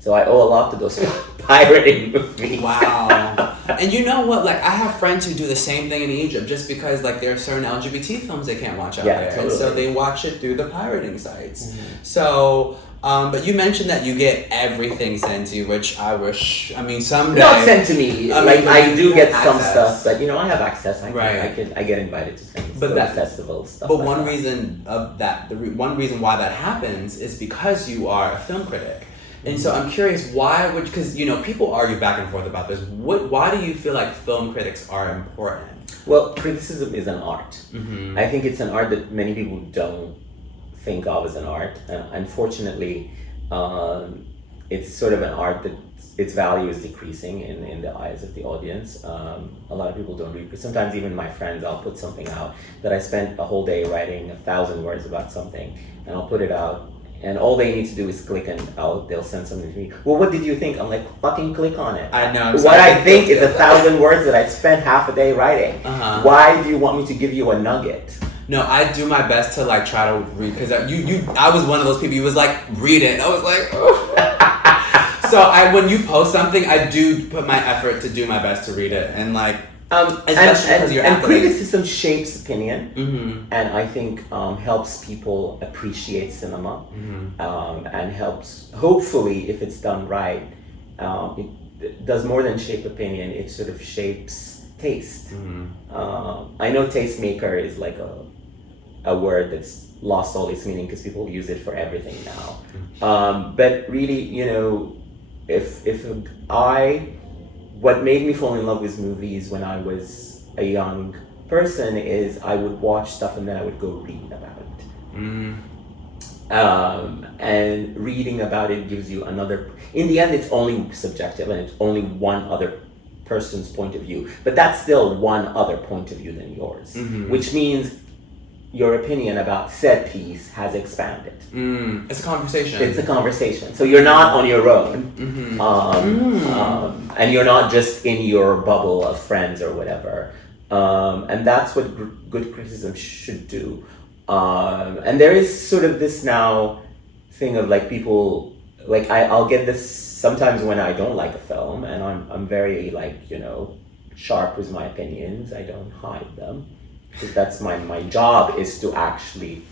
so I owe a lot to those pirating movies. Wow. And you know what? Like, I have friends who do the same thing in Egypt just because, like, there are certain LGBT films they can't watch out there. Totally. And so they watch it through the pirating sites. So, but you mentioned that you get everything sent to you, which I wish, someday. Not sent to me. I do get some access. stuff, but I have access. I get invited to things. But that festival stuff. But like one that. reason of that, one reason why that happens is because you are a film critic. And so I'm curious, because people argue back and forth about this. Why do you feel like film critics are important? Well, criticism is an art. I think it's an art that many people don't think of as an art. Unfortunately, it's sort of an art that its value is decreasing in the eyes of the audience. A lot of people don't read, because sometimes even my friends, I'll put something out that I spent a whole day writing 1,000 words about something, and I'll put it out. And all they need to do is click, and they'll send something to me. Well, what did you think? I'm like, fucking click on it. I know. What I think is 1,000 words that I spent half a day writing. Why do you want me to give you a nugget? No, I do my best to like try to read because I was one of those people. You was like read it. I was like, oh. So when you post something, I do put my effort to do my best to read it and like. Especially because you're and athletic. criticism shapes opinion, Mm-hmm. and I think helps people appreciate cinema, and helps, hopefully, if it's done right, it does more than shape opinion. It sort of shapes taste. I know tastemaker is like a word that's lost all its meaning because people use it for everything now. But really, you know, what made me fall in love with movies when I was a young person is I would watch stuff and then I would go read about it. And reading about it gives you another, in the end it's only subjective and it's only one other person's point of view, but that's still one other point of view than yours, which means your opinion about said piece has expanded. It's a conversation. It's a conversation. So you're not on your own. And you're not just in your bubble of friends or whatever. And that's what good criticism should do. And there is sort of this now thing of like people, like I'll get this sometimes when I don't like a film and I'm very like, you know, sharp with my opinions. I don't hide them. Because that's my job is to actually,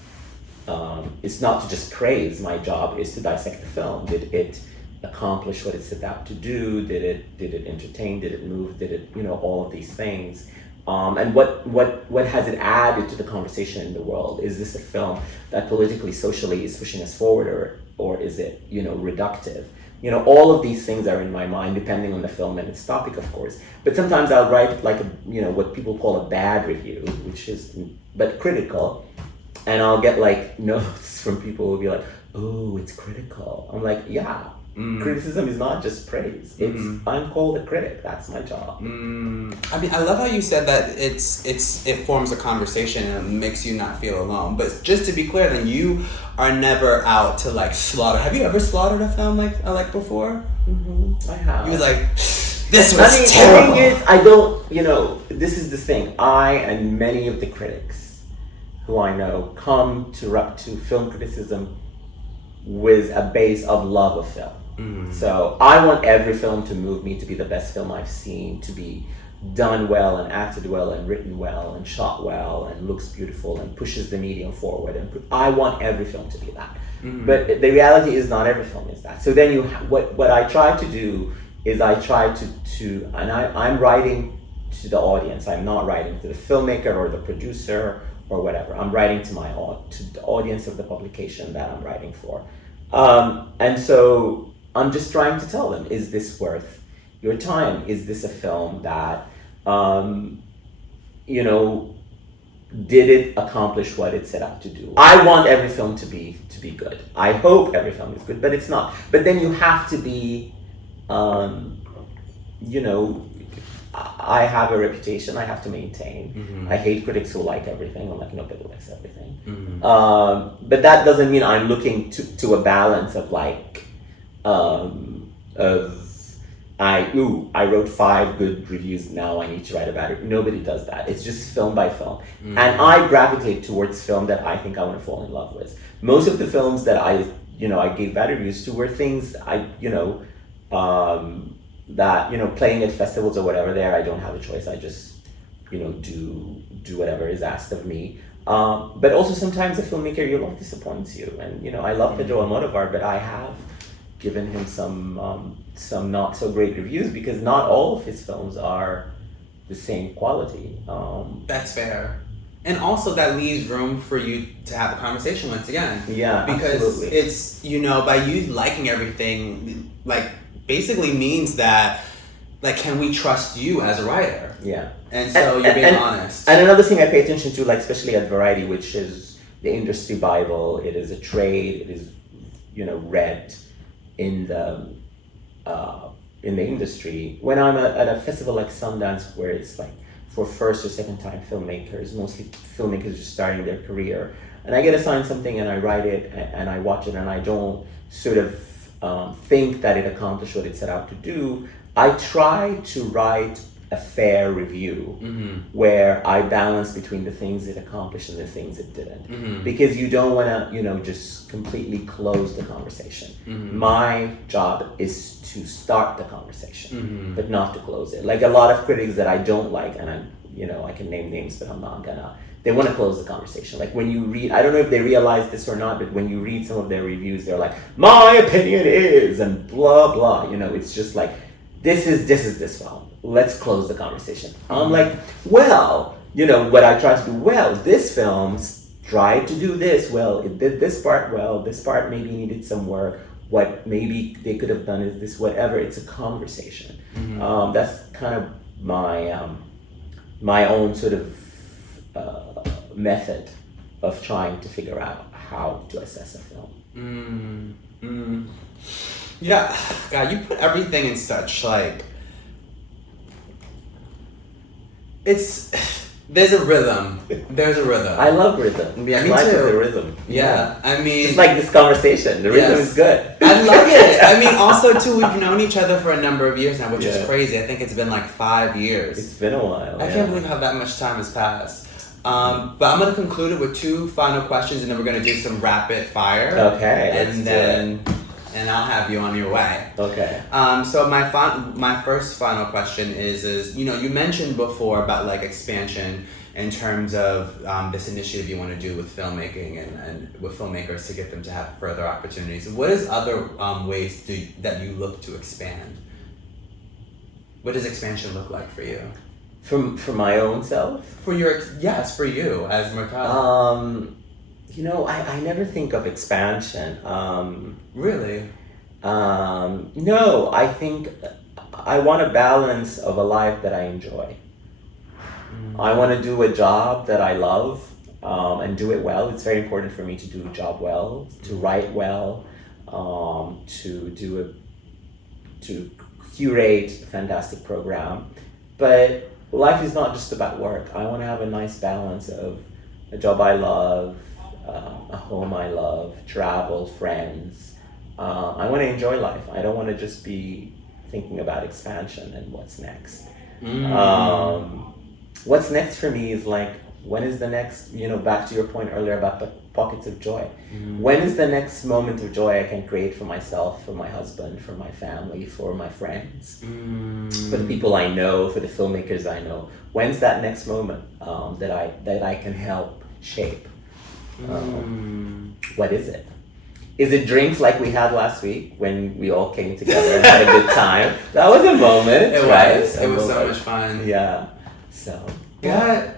it's not to just praise, my job is to dissect the film. Did it accomplish what it set out to do? Did it entertain? Did it move? Did it, you know, all of these things? And what has it added to the conversation in the world? Is this a film that politically, socially is pushing us forward or is it, you know, reductive? You know, all of these things are in my mind, depending on the film and its topic, of course. But sometimes I'll write like what people call a bad review, which is, but critical. And I'll get like notes from people who will be like, oh, it's critical. I'm like, yeah, criticism is not just praise. I'm called a critic. That's my job. I mean, I love how you said that it forms a conversation and it makes you not feel alone. But just to be clear, then you are never out to like slaughter. Have you ever slaughtered a film like before? I have. You was like, this was terrible. The thing is, I don't, you know, this is the thing. I and many of the critics who I know come to film criticism with a base of love of film. So I want every film to move me, to be the best film I've seen, to be done well and acted well and written well and shot well and looks beautiful and pushes the medium forward. And I want every film to be that. But the reality is not every film is that. So then what I try to do is I try to and I'm writing to the audience. I'm not writing to the filmmaker or the producer or whatever. I'm writing to the audience of the publication that I'm writing for. And so I'm just trying to tell them, is this worth your time? Is this a film that, you know, did it accomplish what it set out to do? I want every film to be good. I hope every film is good, but it's not. But then you have to be, you know, I have a reputation I have to maintain. I hate critics who like everything. I'm like, nobody likes everything. But that doesn't mean I'm looking to a balance of like, I wrote 5 good reviews, now I need to write about it. Nobody does that. It's just film by film. And I gravitate towards film that I think I want to fall in love with. Most of the films that I gave bad reviews to were things that, you know, playing at festivals or whatever there, I don't have a choice. I just, you know, do whatever is asked of me. But also sometimes a filmmaker, your life disappoints you. And, you know, I love Pedro Almodovar, but I have given him some not so great reviews because not all of his films are the same quality. That's fair. And also that leaves room for you to have a conversation once again. Yeah, because absolutely. It's, you know, by you liking everything, like, basically means that, like, can we trust you as a writer? Yeah. And so you're being honest. And another thing I pay attention to, like, especially at Variety, which is the industry Bible, it is a trade, it is, you know, read in the industry. When I'm at a festival like Sundance, where it's like for first or second time filmmakers, mostly filmmakers just starting their career, and I get assigned something and I write it and I watch it and I don't sort of think that it accomplished what it set out to do, I try to write a fair review where I balance between the things it accomplished and the things it didn't. Because you don't want to, just completely close the conversation. My job is to start the conversation, but not to close it. Like a lot of critics that I don't like, and I can name names, but I'm not gonna. They want to close the conversation. Like when you read, I don't know if they realize this or not, but when you read some of their reviews, they're like, my opinion is, and blah, blah. It's just like, this is this film. Let's close the conversation. I'm like, well, what I try to do, well, this film tried to do this, well, it did this part well, this part maybe needed some work, what maybe they could have done is this, whatever, it's a conversation. That's kind of my own sort of method of trying to figure out how to assess a film. Yeah, God, you put everything in such there's a rhythm. There's a rhythm. I love rhythm. Yeah, me Life too. is a rhythm. Yeah, I mean, just like this conversation, the rhythm is good. I love it. I mean, also too, we've known each other for a number of years now, which is Yeah. crazy. I think it's been like 5 years. It's been a while. I can't believe how that much time has passed. But I'm gonna conclude it with 2 final questions, and then we're gonna do some rapid fire. Okay, let's and do then I'll have you on your way. Okay. So my first final question is you mentioned before about like expansion in terms of this initiative you want to do with filmmaking and with filmmakers to get them to have further opportunities. What is other ways that you look to expand? What does expansion look like for you? For my own self? For you as Murtada. I never think of expansion. Really? No, I think I want a balance of a life that I enjoy. I want to do a job that I love and do it well. It's very important for me to do a job well, to write well, to curate a fantastic program. But life is not just about work. I want to have a nice balance of a job I love, a home I love, travel, friends. I want to enjoy life. I don't want to just be thinking about expansion and what's next. What's next for me is like, when is the next, back to your point earlier about the pockets of joy. When is the next moment of joy I can create for myself, for my husband, for my family, for my friends, for the people I know, for the filmmakers I know? When's that next moment that I can help shape? What is it? Is it drinks like we had last week when we all came together and had a good time? That was a moment. It was. It was so much fun. Yeah. So. Yeah.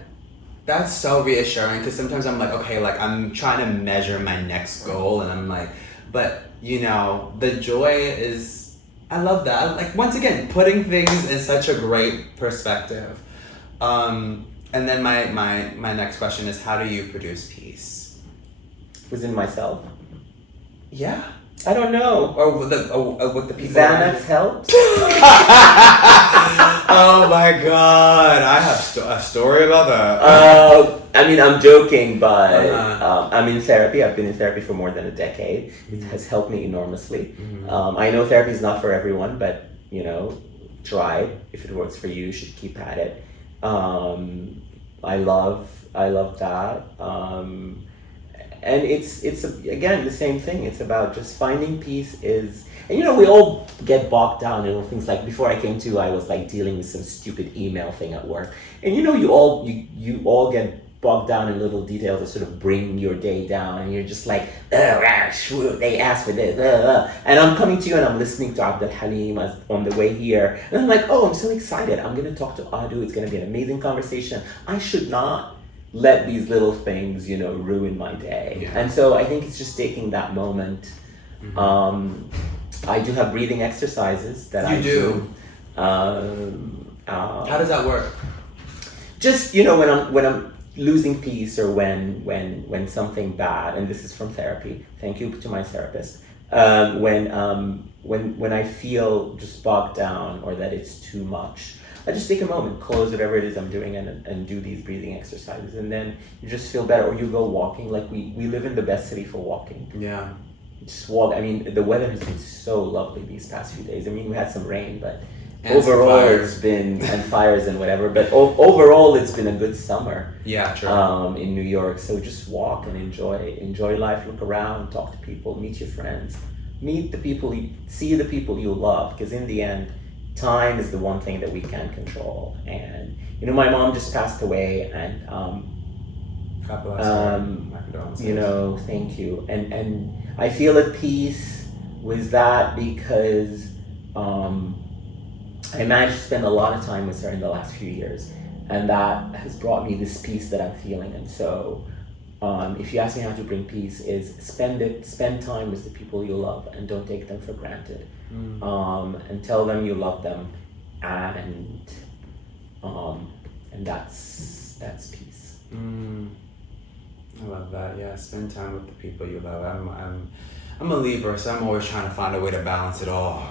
That's so reassuring because sometimes I'm like, okay, like I'm trying to measure my next goal and I'm like, but the joy is, I love that. Like once again, putting things in such a great perspective. And then my next question is, how do you produce peace? Within myself? Yeah. I don't know. Or with the people. Xanax helps. Oh my God! I have a story about that. I'm joking, but I'm in therapy. I've been in therapy for more than a decade. It has helped me enormously. I know therapy is not for everyone, but try it. If it works for you, you should keep at it. I love that. And it's again the same thing. It's about just finding peace. And we all get bogged down in things like, before I came to, I was like dealing with some stupid email thing at work, and you all get bogged down in little details that sort of bring your day down, and you're just like, they asked for this, and I'm coming to you and I'm listening to Abdul Halim on the way here, and I'm like, oh, I'm so excited. I'm gonna talk to Adu. It's gonna be an amazing conversation. I should not let these little things, ruin my day. Yeah. And so I think it's just taking that moment. I do have breathing exercises that I do. How does that work? Just when I'm losing peace, or when something bad, and this is from therapy. Thank you to my therapist. When I feel just bogged down or that it's too much, I just take a moment, close whatever it is I'm doing, and do these breathing exercises, and then you just feel better. Or you go walking. Like we live in the best city for walking. Yeah. Just walk. I mean, the weather has been so lovely these past few days. I mean, we had some rain, but And some overall fires. it's been, and fires and whatever, but overall it's been a good summer. Yeah, true. In New York. So just walk and enjoy life, look around, talk to people, meet your friends, meet the people, see the people you love, because in the end, time is the one thing that we can't control. And my mom just passed away, and God bless her. My condolences. thank you. And I feel at peace with that because I managed to spend a lot of time with her in the last few years, and that has brought me this peace that I'm feeling. And so, if you ask me how to bring peace, is spend time with the people you love and don't take them for granted, and tell them you love them, and that's peace. I love that. Yeah, spend time with the people you love. I'm a Libra, so I'm always trying to find a way to balance it all.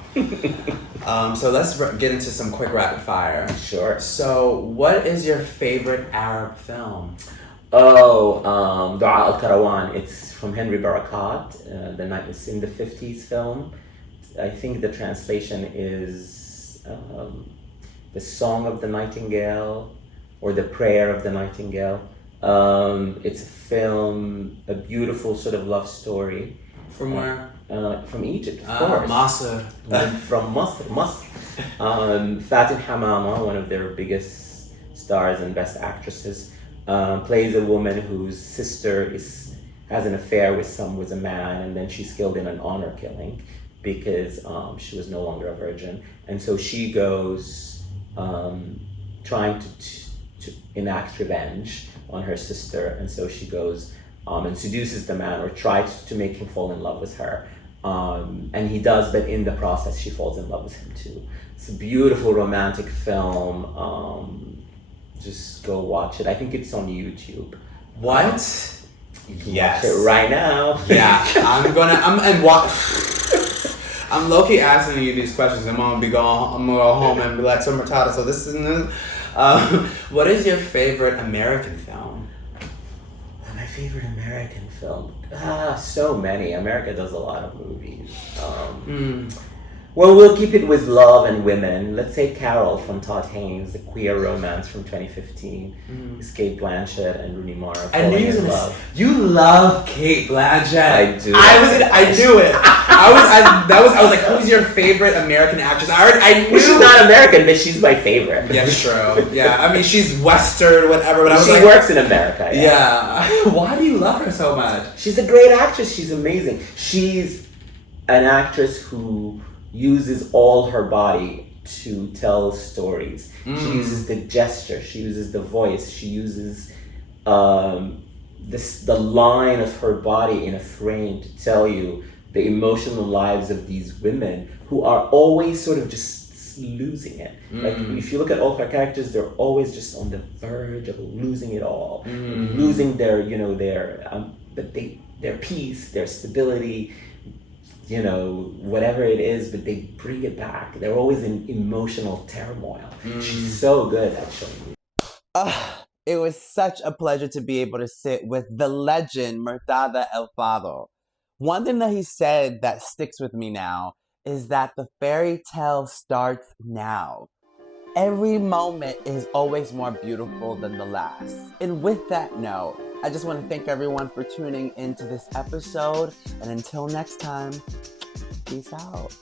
So let's get into some quick rapid fire. Sure. So, what is your favorite Arab film? Oh, Dua al-Karawan. It's from Henry Barakat. It's in the 50s film. I think the translation is The Song of the Nightingale or The Prayer of the Nightingale. It's a film, a beautiful sort of love story. From where? From Egypt, of course. Masr. From Masr. Fatin Hamama, one of their biggest stars and best actresses, plays a woman whose sister has an affair with a man, and then she's killed in an honor killing because she was no longer a virgin, and so she goes trying to enact revenge on her sister, and so she goes and seduces the man or tries to make him fall in love with her, and he does, but in the process she falls in love with him too. It's a beautiful romantic film. Just go watch it. I think it's on YouTube. What? You can Yes. watch it right now. Yeah, I'm low-key asking you these questions. I'm gonna go home and be like, so Murtada, so this is what is your favorite American film? My favorite American film? So many. America does a lot of movies. Well, we'll keep it with love and women. Let's say Carol from Todd Haynes, the queer romance from 2015. With Kate Blanchett and Rooney Mara falling in love. You love Kate Blanchett. I do. I knew it. I was like, who's your favorite American actress? I knew. Well, she's not American, but she's my favorite. Yeah, true. Yeah, I mean, she's Western, whatever. But I was she works in America. Yeah. Why do you love her so much? She's a great actress. She's amazing. She's an actress who uses all her body to tell stories. She uses the gesture, she uses the voice, she uses the line of her body in a frame to tell you the emotional lives of these women who are always sort of just losing it. Like if you look at all her characters, they're always just on the verge of losing it all, losing their their peace, their stability, whatever it is, but they bring it back. They're always in emotional turmoil. She's so good at showing you. It was such a pleasure to be able to sit with the legend Murtada Elfadl. One thing that he said that sticks with me now is that the fairy tale starts now. Every moment is always more beautiful than the last. And with that note, I just want to thank everyone for tuning into this episode. And until next time, peace out.